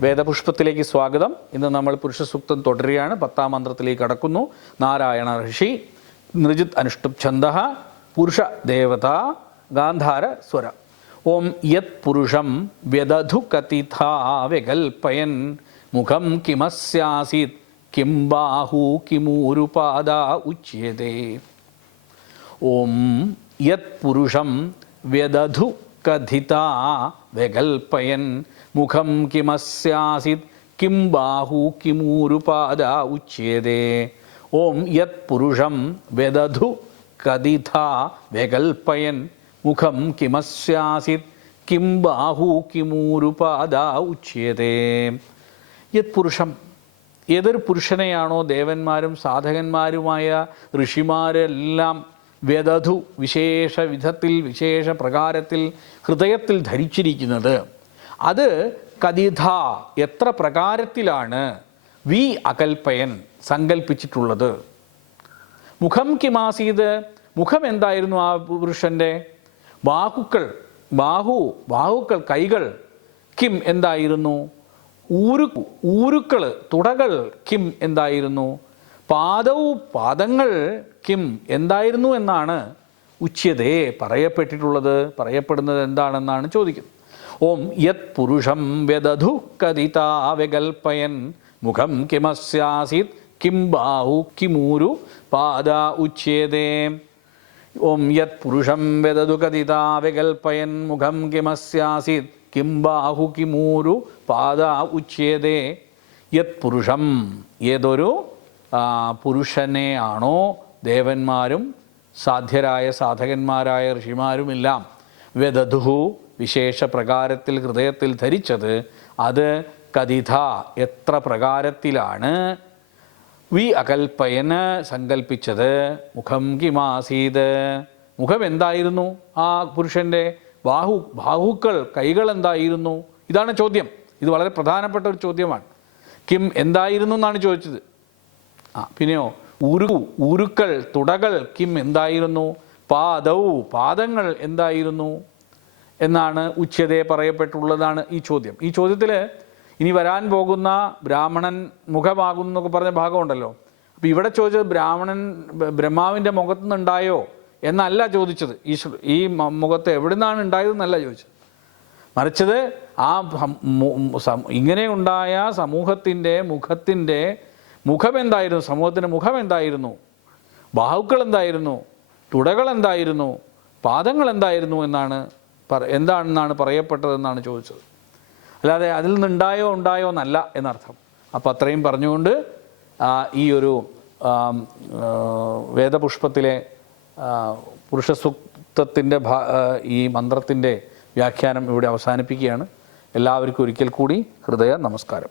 വേദപുഷ്പത്തിലേക്ക് സ്വാഗതം. ഇന്ന് നമ്മൾ പുരുഷ സൂക്തം തുടരുകയാണ്. പത്താം മന്ത്രത്തിലേക്ക് കടക്കുന്നു. നാരായണ ഋഷി നൃജിത് അനുഷ്ടുപ് ഛന്ദ പുരുഷ ദേവത ഗാന്ധാര സ്വര. ഓം യത് പുരുഷം വ്യദധു കതിഥാ മുഖം കിമസ്യാസീത്. കിം ബാഹു കിമൂരുപാദ ഉച്യതേ. ഓം യത് പുരുഷം വ്യദധു കഥിതാ വ്യകൽപ്പയൻ മുഖം കിമസ്യാസിത് കിം ബാഹു കിമൂരുപാദ ഉച്യതേ ഓം യത് പുരുഷം വെദധു കഥിതാ വ്യകൽപ്പയൻ മുഖം കിമസ്യാസിത് കിം ബാഹു കിമൂരുപാദ ഉച്യതേ യത് പുരുഷം ഏതൊരു പുരുഷനെയാണോ ദേവന്മാരും സാധകന്മാരുമായ ഋഷിമാരെല്ലാം വ്യതധു വിശേഷ വിധത്തിൽ വിശേഷ പ്രകാരത്തിൽ ഹൃദയത്തിൽ ധരിച്ചിരിക്കുന്നത്. അത് കതിഥ എത്ര പ്രകാരത്തിലാണ് വി അകൽപ്പയൻ സങ്കല്പിച്ചിട്ടുള്ളത് മുഖം കിമാസീത് മുഖം എന്തായിരുന്നു ആ പുരുഷന്റെ ബാഹുക്കൾ ബാഹു ബാഹുക്കൾ കൈകൾ കിം എന്തായിരുന്നു? ഊരു ഊരുക്കൾ തുടകൾ കിം എന്തായിരുന്നു? പാദവും പാദങ്ങൾ കിം എന്തായിരുന്നു എന്നാണ് ഉച്യതേ പറയപ്പെട്ടിട്ടുള്ളത് പറയപ്പെടുന്നത് എന്താണെന്നാണ് ചോദിക്കുന്നത്. ഓം യത് പുരുഷം വ്യദധു കതിതാ വ്യകൽപ്പയൻ മുഖം കിമസ്യാസിത് കിം ബാഹു കിമൂരു പാദ ഉച്യതേ ഓം യത് പുരുഷം വ്യദതു കതിതാ വികൽപ്പയൻ മുഖം കിമസ്യാസിത് കിം ബാഹു കിമൂരു പാദ ഉച്യേതേ യത് പുരുഷം ഏതൊരു പുരുഷനെ ആണോ ദേവന്മാരും സാധ്യരായ സാധകന്മാരായ ഋഷിമാരുമെല്ലാം വ്യദധു വിശേഷ പ്രകാരത്തിൽ ഹൃദയത്തിൽ ധരിച്ചത്? അത് കഥിത എത്ര പ്രകാരത്തിലാണ്? വി അകൽപ്പയന് സങ്കല്പിച്ചത് മുഖം കിമാസീത്. മുഖം എന്തായിരുന്നു ആ പുരുഷന്റെ ബാഹു ബാഹുക്കൾ കൈകൾ എന്തായിരുന്നു? ഇതാണ് ചോദ്യം. ഇത് വളരെ പ്രധാനപ്പെട്ട ഒരു ചോദ്യമാണ്. കിം എന്തായിരുന്നു എന്നാണ് ചോദിച്ചത്. ആ പിന്നെയോ ഉരു ഉരുക്കൾ തുടകൾ കിം എന്തായിരുന്നു? പാദൗ പാദങ്ങൾ എന്തായിരുന്നു? എന്നാണ് ഉച്ചതയെ പറയപ്പെട്ടുള്ളതാണ് ഈ ചോദ്യം. ഈ ചോദ്യത്തിൽ ഇനി വരാൻ പോകുന്ന ബ്രാഹ്മണൻ മുഖമാകുന്നു എന്നൊക്കെ പറഞ്ഞ ഭാഗമുണ്ടല്ലോ. അപ്പോൾ ഇവിടെ ചോദിച്ചത് ബ്രാഹ്മണൻ ബ്രഹ്മാവിന്റെ മുഖത്തു നിന്നുണ്ടായോ എന്നല്ല ചോദിച്ചത്. ഈ ഈ മുഖത്ത് എവിടെ നിന്നാണ് ഉണ്ടായതെന്നല്ല ചോദിച്ചത്. മറിച്ചത് ആ ഇങ്ങനെ ഉണ്ടായ സമൂഹത്തിന്റെ മുഖത്തിന്റെ മുഖം എന്തായിരുന്നു സമൂഹത്തിന്റെ മുഖം എന്തായിരുന്നു ബാഹുക്കൾ എന്തായിരുന്നു തുടകൾ എന്തായിരുന്നു പാദങ്ങൾ എന്തായിരുന്നു എന്നാണ് പറ എന്താണെന്നാണ് പറയപ്പെട്ടതെന്നാണ് ചോദിച്ചത്. അല്ലാതെ അതിൽ നിന്നുണ്ടായോ ഉണ്ടായോ എന്നല്ല എന്നർത്ഥം. അപ്പോൾ അത്രയും പറഞ്ഞുകൊണ്ട് ഈ ഒരു വേദപുഷ്പത്തിലെ പുരുഷസൂക്തത്തിന്റെ ഈ മന്ത്രത്തിന്റെ വ്യാഖ്യാനം ഇവിടെ അവസാനിപ്പിക്കുകയാണ്. എല്ലാവർക്കും ഒരിക്കൽ കൂടി ഹൃദയ നമസ്കാരം.